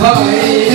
Hawaii.